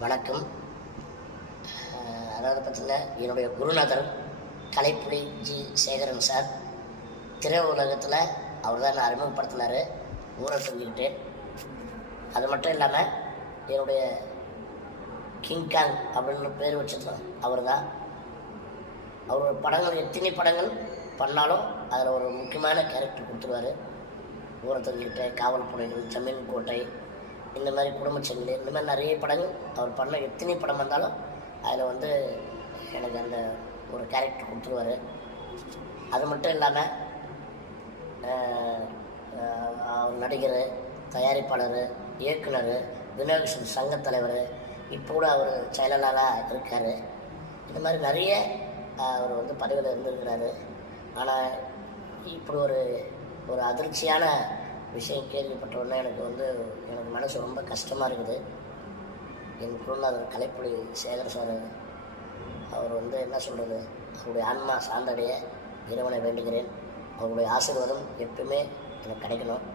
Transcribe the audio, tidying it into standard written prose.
வணக்கம். அதாவது பார்த்தீங்கன்னா, என்னுடைய குருநாதர் கலைப்புலி ஜி சேகரன் சார் திரை அவர் தான் நான் அறிமுகப்படுத்தினார். ஊரை சொல்லிக்கிட்டேன். அது மட்டும் இல்லாமல் என்னுடைய கிங்காங் அப்படின்னு பேர் வச்சதும் அவர் தான். அவரோட படங்கள் எத்தனை படங்கள் பண்ணாலும் அதில் ஒரு முக்கியமான கேரக்டர் கொடுத்துருவார். ஊரை சொல்லிக்கிட்டேன், காவல் புனைகள், ஜமீன் கோட்டை, இந்த மாதிரி குடும்பச்செங்கல், இந்த மாதிரி நிறைய படங்கள் அவர் பண்ண எத்தனை படம் வந்தாலும் அதில் எனக்கு அந்த ஒரு கேரக்டர் கொடுத்துருவார். அது மட்டும் இல்லாமல் அவர் நடிகர், தயாரிப்பாளர், இயக்குனர், விநாயகர் சங்க தலைவர், இப்போ கூட அவர் செயலாளராக இருக்கார். இந்த மாதிரி நிறைய அவர் பதவியில் இருந்திருக்கிறாரு. ஆனால் இப்படி ஒரு அதிர்ச்சியான விஷயம் கேள்விப்பட்டவுடனே எனக்கு மனசு ரொம்ப கஷ்டமாக இருக்குது. என் குருநாதர் கலைப்புலி சேகர் சார் அவர் என்ன சொல்கிறது, அவருடைய ஆன்மா சார்ந்தடைய இறைவனை வேண்டுகிறேன். அவருடைய ஆசீர்வாதம் எப்பவுமே எனக்கு கிடைக்கணும்.